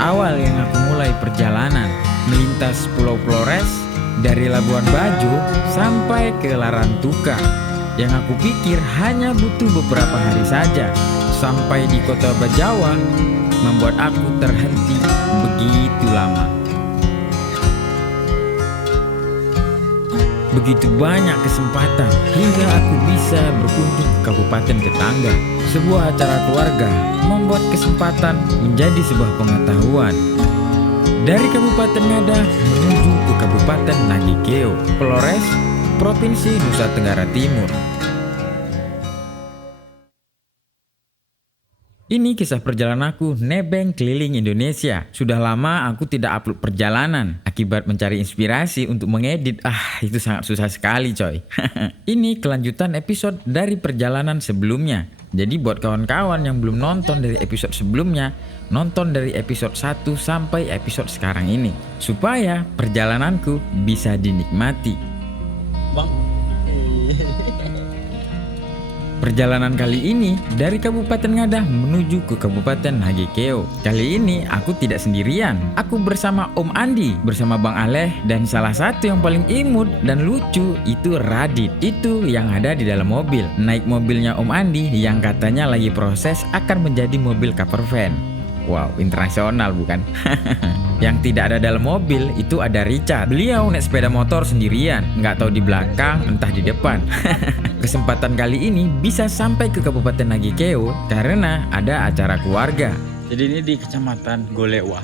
awal yang aku mulai perjalanan melintas Pulau Flores dari Labuan Bajo sampai ke Larantuka. Yang aku pikir hanya butuh beberapa hari saja sampai di kota Bajawa, membuat aku terhenti begitu lama. Begitu banyak kesempatan hingga aku bisa berkunjung ke kabupaten tetangga. Sebuah acara keluarga membuat kesempatan menjadi sebuah pengetahuan. Dari Kabupaten Ngada menuju ke Kabupaten Nagikeo, Flores, Provinsi Nusa Tenggara Timur. Ini kisah perjalananku nebeng keliling Indonesia. Sudah lama aku tidak upload perjalanan akibat mencari inspirasi untuk mengedit. Itu sangat susah sekali coy. Ini kelanjutan episode dari perjalanan sebelumnya. Jadi buat kawan-kawan yang belum nonton dari episode sebelumnya, nonton dari episode 1 sampai episode sekarang ini, supaya perjalananku bisa dinikmati. Bang. Perjalanan kali ini dari Kabupaten Ngada menuju ke Kabupaten Nagikeo. Kali ini aku tidak sendirian. Aku bersama Om Andi, bersama Bang Aleh, dan salah satu yang paling imut dan lucu itu Radit. Itu yang ada di dalam mobil. Naik mobilnya Om Andi yang katanya lagi proses akan menjadi mobil cover van. Wow, internasional bukan? Yang tidak ada dalam mobil itu ada Richard. Beliau naik sepeda motor sendirian, nggak tahu di belakang entah di depan. Kesempatan kali ini bisa sampai ke Kabupaten Nagikeo karena ada acara keluarga. Jadi ini di Kecamatan Golewa.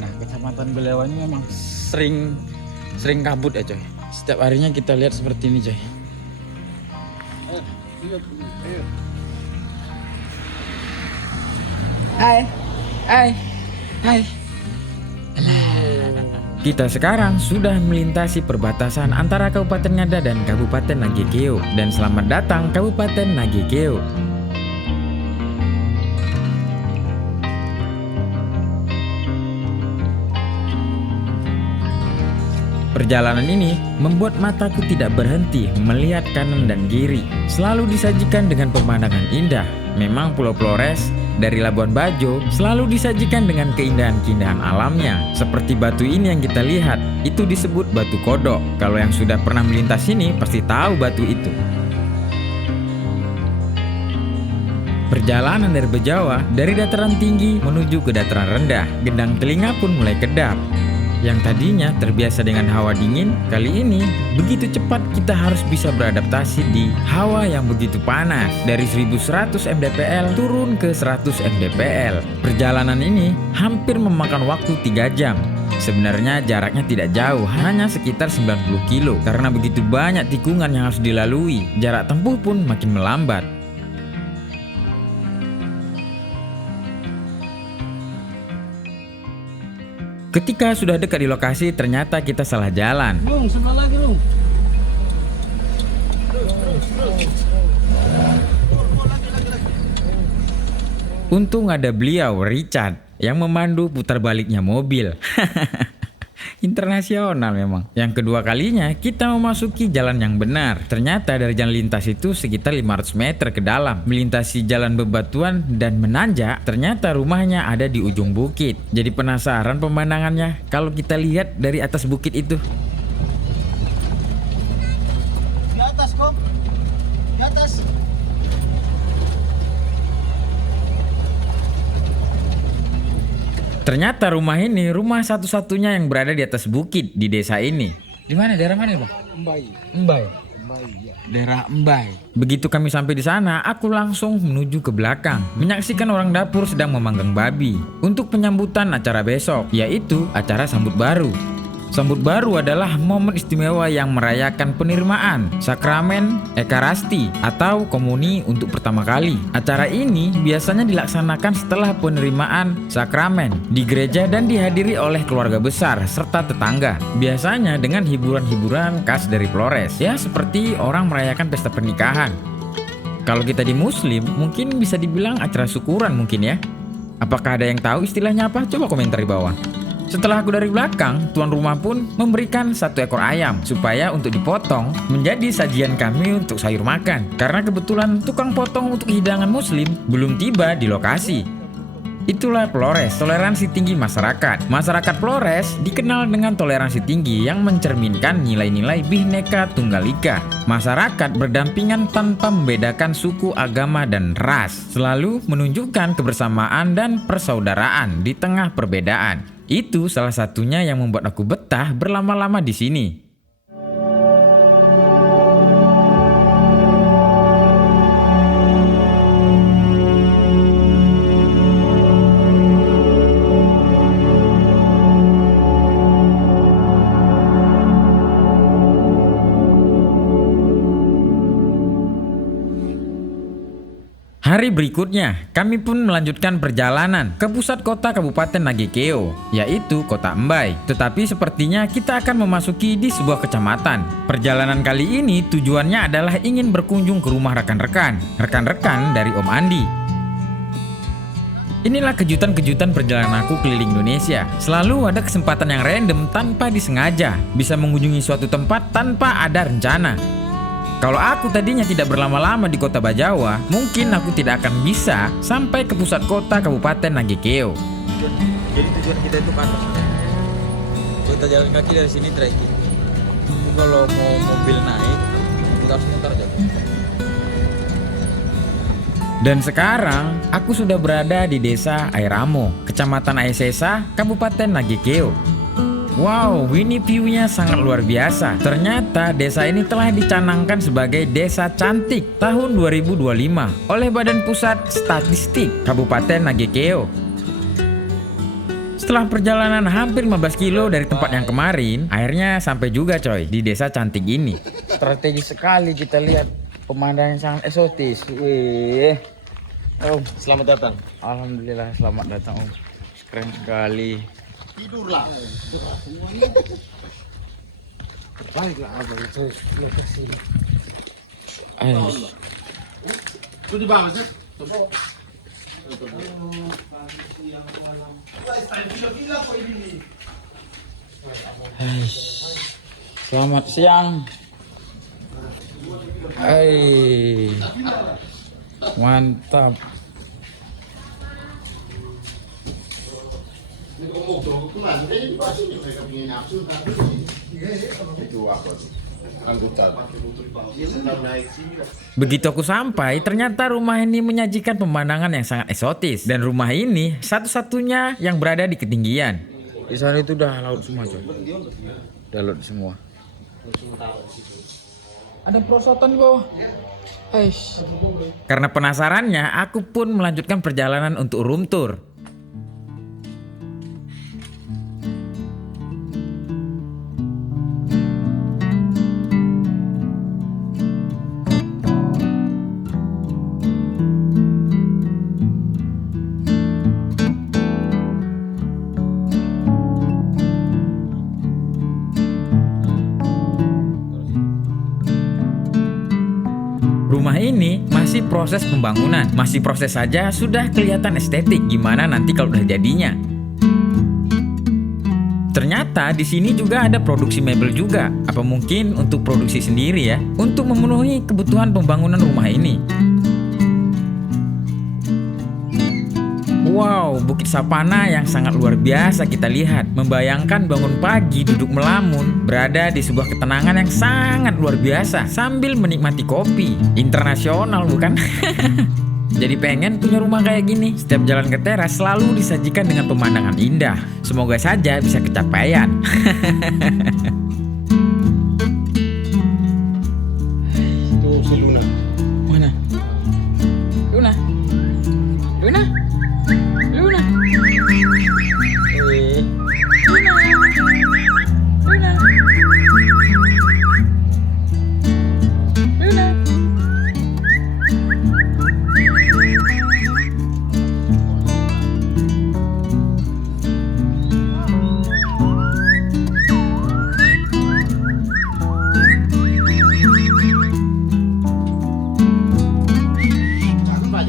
Nah, Kecamatan Golewa ini memang sering kabut ya coy. Setiap harinya kita lihat seperti ini coy. Hai. Kita sekarang sudah melintasi perbatasan antara Kabupaten Ngada dan Kabupaten Nagikeo. Dan selamat datang Kabupaten Nagikeo. Perjalanan ini membuat mataku tidak berhenti melihat kanan dan kiri. Selalu disajikan dengan pemandangan indah. Memang Pulau Flores dari Labuan Bajo selalu disajikan dengan keindahan-keindahan alamnya. Seperti batu ini yang kita lihat, itu disebut batu kodok. Kalau yang sudah pernah melintas sini pasti tahu batu itu. Perjalanan dari Bajawa dari dataran tinggi menuju ke dataran rendah, gendang telinga pun mulai kedap. Yang tadinya terbiasa dengan hawa dingin, kali ini begitu cepat kita harus bisa beradaptasi di hawa yang begitu panas. Dari 1100 mdpl turun ke 100 mdpl. Perjalanan ini hampir memakan waktu 3 jam. Sebenarnya jaraknya tidak jauh, hanya sekitar 90 kilo. Karena begitu banyak tikungan yang harus dilalui, jarak tempuh pun makin melambat. Ketika sudah dekat di lokasi, ternyata kita salah jalan. Sebelah lagi, Untung ada beliau, Richard, yang memandu putar baliknya mobil. Internasional memang. Yang kedua kalinya kita memasuki jalan yang benar. Ternyata dari jalan lintas itu sekitar 500 meter ke dalam, melintasi jalan bebatuan dan menanjak. Ternyata rumahnya ada di ujung bukit. Jadi penasaran pemandangannya kalau kita lihat dari atas bukit itu. Di atas kok. Di atas. Ternyata rumah ini rumah satu-satunya yang berada di atas bukit di desa ini. Di mana? Daerah mana, Bang? Embai. Ya. Daerah Embai. Begitu kami sampai di sana, aku langsung menuju ke belakang, menyaksikan orang dapur sedang memanggang babi untuk penyambutan acara besok, yaitu acara sambut baru. Sambut baru adalah momen istimewa yang merayakan penerimaan sakramen Ekarasti atau komuni untuk pertama kali. Acara ini biasanya dilaksanakan setelah penerimaan sakramen di gereja dan dihadiri oleh keluarga besar serta tetangga. Biasanya dengan hiburan-hiburan khas dari Flores, ya seperti orang merayakan pesta pernikahan. Kalau kita di Muslim mungkin bisa dibilang acara syukuran mungkin ya. Apakah ada yang tahu istilahnya apa? Coba komentar di bawah. Setelah aku dari belakang, tuan rumah pun memberikan 1 ekor ayam supaya untuk dipotong menjadi sajian kami untuk sayur makan. Karena kebetulan tukang potong untuk hidangan muslim belum tiba di lokasi. Itulah Flores, toleransi tinggi masyarakat. Masyarakat Flores dikenal dengan toleransi tinggi yang mencerminkan nilai-nilai Bhinneka Tunggal Ika. Masyarakat berdampingan tanpa membedakan suku, agama, dan ras. Selalu menunjukkan kebersamaan dan persaudaraan di tengah perbedaan. Itu salah satunya yang membuat aku betah berlama-lama di sini. Hari berikutnya, kami pun melanjutkan perjalanan ke pusat kota Kabupaten Nagekeo, yaitu Kota Mbai. Tetapi sepertinya kita akan memasuki di sebuah kecamatan. Perjalanan kali ini tujuannya adalah ingin berkunjung ke rumah rekan-rekan dari Om Andi. Inilah kejutan-kejutan perjalanan aku keliling Indonesia. Selalu ada kesempatan yang random tanpa disengaja, bisa mengunjungi suatu tempat tanpa ada rencana. Kalau aku tadinya tidak berlama-lama di kota Bajawa, mungkin aku tidak akan bisa sampai ke pusat kota Kabupaten Nagekeo. Jadi tujuan kita itu ke atas. Kita jalan kaki dari sini trekking. Kalau mau mobil naik, kita harus mutar aja. Dan sekarang, aku sudah berada di desa Airamo, Kecamatan Aisesa, Kabupaten Nagekeo. Wow, ini view-nya sangat luar biasa. Ternyata desa ini telah dicanangkan sebagai desa cantik tahun 2025 oleh Badan Pusat Statistik Kabupaten Nagekeo. Setelah perjalanan hampir 15 kilo dari tempat yang kemarin, akhirnya sampai juga coy di desa cantik ini. Strategis sekali kita lihat pemandangan sangat eksotis. Wih. Om, selamat datang. Alhamdulillah selamat datang Om. Keren sekali. Tidurlah. Baiklah abang, saya lihat ke sini. Itu di bawah sih. Selamat siang. Mantap. Begitu aku sampai, ternyata rumah ini menyajikan pemandangan yang sangat eksotis. Dan rumah ini satu-satunya yang berada di ketinggian. Di sana itu udah laut semua coy. Udah laut semua. Ada perosotan di bawah. Karena penasarannya, aku pun melanjutkan perjalanan untuk room tour. Rumah ini masih proses pembangunan, masih proses saja sudah kelihatan estetik gimana nanti kalau udah jadinya. Ternyata di sini juga ada produksi mebel juga, apa mungkin untuk produksi sendiri ya, untuk memenuhi kebutuhan pembangunan rumah ini. Wow, Bukit Sapana yang sangat luar biasa kita lihat. Membayangkan bangun pagi duduk melamun, berada di sebuah ketenangan yang sangat luar biasa sambil menikmati kopi. Internasional bukan? Jadi pengen punya rumah kayak gini. Setiap jalan ke teras selalu disajikan dengan pemandangan indah. Semoga saja bisa kecapaian. Tuh si Luna. Mana? Luna. Luna. Luna. Luna. Luna.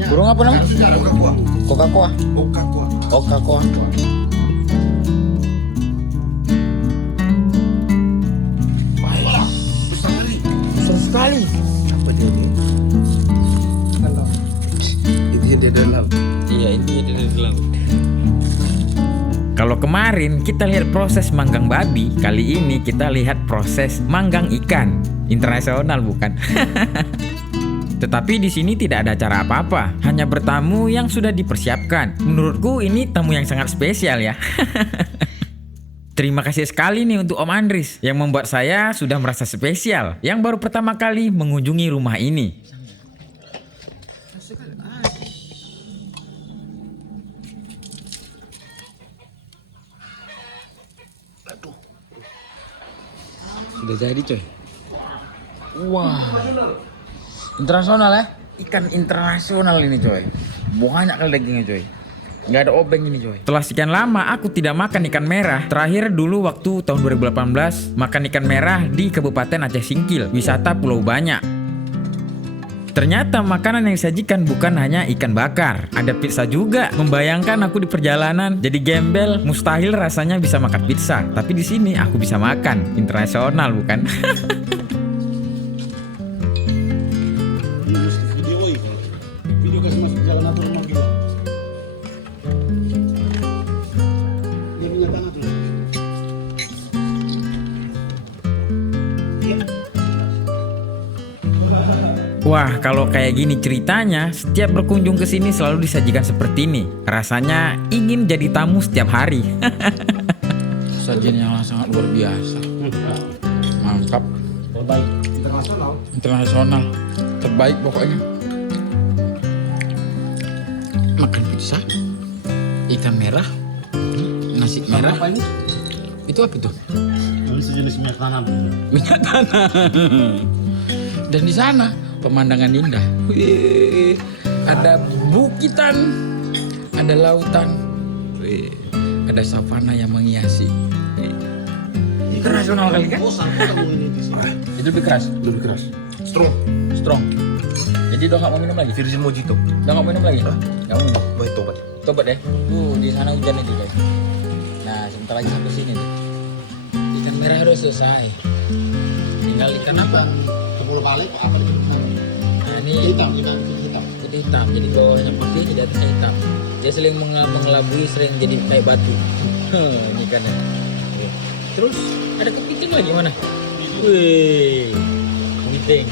Burung apa namanya? Coca-Cola. Coca-Cola. Coca-Cola. Coca-Cola. Wah, besar kali. Besar sekali. Apa dia ni? Itu yang dia dalam. Iya, intinya di dalam. Kalau kemarin kita lihat proses manggang babi, kali ini kita lihat proses manggang ikan. Internasional bukan? Tetapi di sini tidak ada acara apa-apa, hanya bertamu yang sudah dipersiapkan. Menurutku ini tamu yang sangat spesial ya. Terima kasih sekali nih untuk Om Andris yang membuat saya sudah merasa spesial yang baru pertama kali mengunjungi rumah ini. Sudah jadi coy. Wah. Internasional ya? Ikan internasional ini coy. Banyak kali dagingnya coy. Nggak ada obeng ini coy. Setelah sekian lama aku tidak makan ikan merah. Terakhir dulu waktu tahun 2018 makan ikan merah di Kabupaten Aceh Singkil, wisata Pulau Banyak. Ternyata makanan yang disajikan bukan hanya ikan bakar, ada pizza juga. Membayangkan aku di perjalanan jadi gembel, mustahil rasanya bisa makan pizza. Tapi di sini aku bisa makan, internasional bukan? Video kasih masuk jalan atau rumah video. Dia punya tanah tuh. Wah, kalau kayak gini ceritanya, setiap berkunjung ke sini selalu disajikan seperti ini. Rasanya ingin jadi tamu setiap hari. Sajian yang sangat luar biasa. Mantap. Terbaik internasional. Internasional. Terbaik pokoknya. Makan pizza, ikan merah, nasi merah. Apa ini? Itu apa itu? Ini sejenis minyak tanah. Minyak tanah. Dan di sana pemandangan indah. Wih, ada bukitan, ada lautan, wih, ada savana yang menghiasi. Wih. Internasional kali kan? Itu lebih keras. Lebih keras. Strong. Jadi udah nggak mau minum lagi? Virgin Mojito. Udah nggak mau minum lagi? Nggak mau minum. Baik tobat. Tobat ya. Di sana hujan nih guys. Nah, sebentar lagi sampai sini nih. Ikan merah udah selesai. Tinggal ikan apa? Kepala balik apa di sana? Nah, ini Hitam, hitam. itu hitam. Jadi bawahnya putih, di atasnya hitam. Dia sering mengelabui, sering jadi kayak batu. Ini ikannya. Terus ada kepiting lagi mana? Wih, kepiting.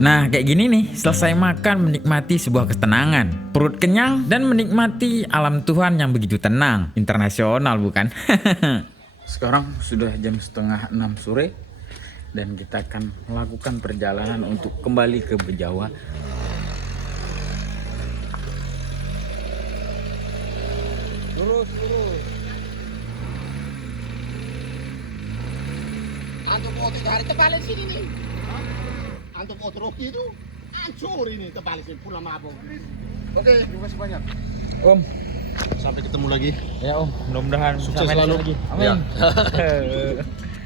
Nah, kayak gini nih, selesai makan menikmati sebuah ketenangan. Perut kenyang dan menikmati alam Tuhan yang begitu tenang. Internasional bukan? Sekarang sudah jam 5:30 sore dan kita akan melakukan perjalanan untuk kembali ke Bejawa. Lurus. Antum foto dari tebalin sini nih. Antum foto Rocky itu hancur ini tebalin sini pulang mabuk. Oke, terima kasih banyak. Om, Sampai ketemu lagi. ya Om, mudah-mudahan Sukses sampai selalu. lagi. Amin. Ya.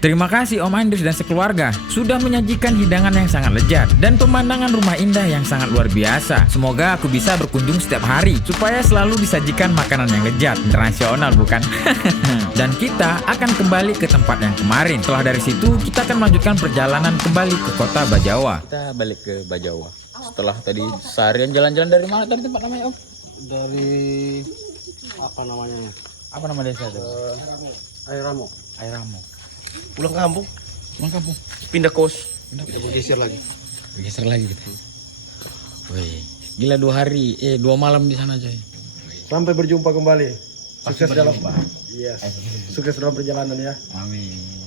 Terima kasih Om Andris dan sekeluarga sudah menyajikan hidangan yang sangat lezat dan pemandangan rumah indah yang sangat luar biasa. Semoga aku bisa berkunjung setiap hari supaya selalu disajikan makanan yang lezat, internasional bukan? Dan kita akan kembali ke tempat yang kemarin. Setelah dari situ kita akan melanjutkan perjalanan kembali ke kota Bajawa. Kita balik ke Bajawa. Setelah tadi seharian jalan-jalan dari mana tadi tempat namanya Om? Dari apa namanya? Apa nama desa itu? Airamo. Airamo. Pulang kampung, Pulang kampung. pindah kos. Kita bergeser lagi. Bergeser lagi gitu. Wih, gila 2 hari, 2 malam di sana coy. Sampai berjumpa kembali. Sukses Pasti dalam berjumpa. Yes. Sukses dalam perjalanan ya. Amin.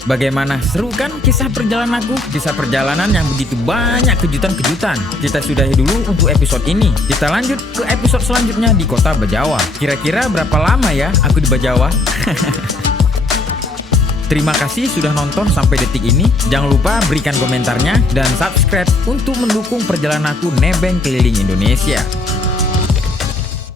Bagaimana seru kan kisah perjalanan aku? Kisah perjalanan yang begitu banyak kejutan-kejutan. Kita sudahi dulu untuk episode ini. Kita lanjut ke episode selanjutnya di kota Bajawa. Kira-kira berapa lama ya aku di Bajawa? Terima kasih sudah nonton sampai detik ini. Jangan lupa berikan komentarnya dan subscribe untuk mendukung perjalanan aku nebeng keliling Indonesia.